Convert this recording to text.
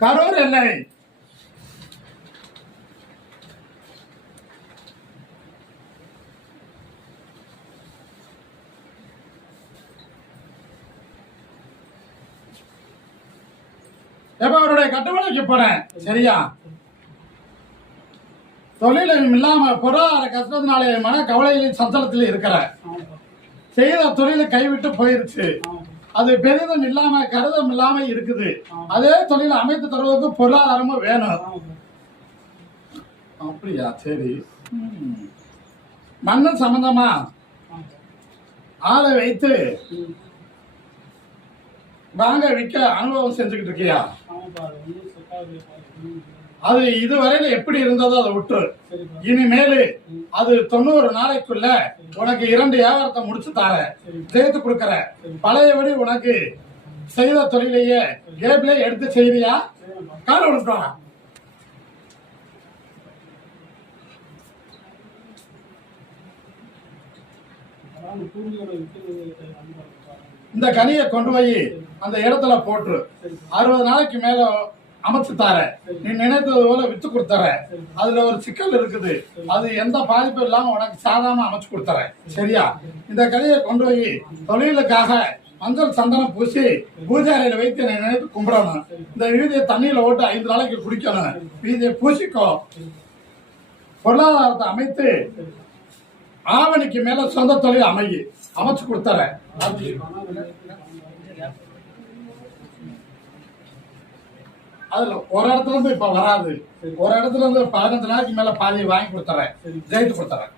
கரூர் எல்லை எப்ப அவருடைய கட்டுமலைக்கு போறேன்? சரியா? தொழிலும் இல்லாம பொருளாதார கஷ்டத்தினாலே மன கவலையிலும் சஞ்சலத்தில் இருக்கிற செய்த தொழிலை கைவிட்டு போயிருச்சு. அது பெரிதும் இல்லாம கருதம் இல்லாம இருக்குது. அதே தொழில் அமைத்து தருவதற்கு பொருளாதாரமும் வேணும். அப்படியா? சரி. மண்ணு சம்பந்தமா? ஆளை வைத்து வாங்க விற்க அனுபவம் செஞ்சுக்கிட்டு இருக்கியா? அது இதுவரையில எப்படி இருந்ததோ அதை விட்டுரு. இனிமேலு அது தொண்ணூறு நாளைக்குள்ள உனக்கு இரண்டு வியாபாரத்தை முடிச்சு தரேன் சேர்த்து கொடுக்கற. பழையபடி உனக்கு செய்த தொழிலையே கேப்ல எடுத்து சரிப்பா கால விடுப்பா இந்த கனியை கொண்டு போய் அந்த இடத்துல போட்டுரு. அறுபது நாளைக்கு மேல அமைச்சு தர நீ நினைத்தது போல வித்து கொடுத்தர அதுல ஒரு சிக்கல் இருக்குது. அது எந்த பாதிப்பும் இல்லாம உனக்கு சாதாரண அமைச்சு கொடுத்தர சரியா? இந்த கதையை கொண்டு போய் தொழிலுக்காக மஞ்சள் சந்தனம் பூசி பூஜை அறையில வைத்து என்னை நினைத்து கும்பிடணும். இந்த வீதியை தண்ணியில ஓட்டு ஐந்து நாளைக்கு குடிக்கணும். வீதியை பூசிக்கோ. பொருளாதாரத்தை அமைத்து ஆவணிக்கு மேல சொந்த தொழில் அமையு அமைச்சு கொடுத்தர அதுல ஒரு இடத்துல இருந்து இப்ப வராது. ஒரு இடத்துல இருந்து பதினஞ்சு நாளைக்கு மேல பாதியை வாங்கி கொடுத்துறேன். ஜெயித்து கொடுத்துறேன்.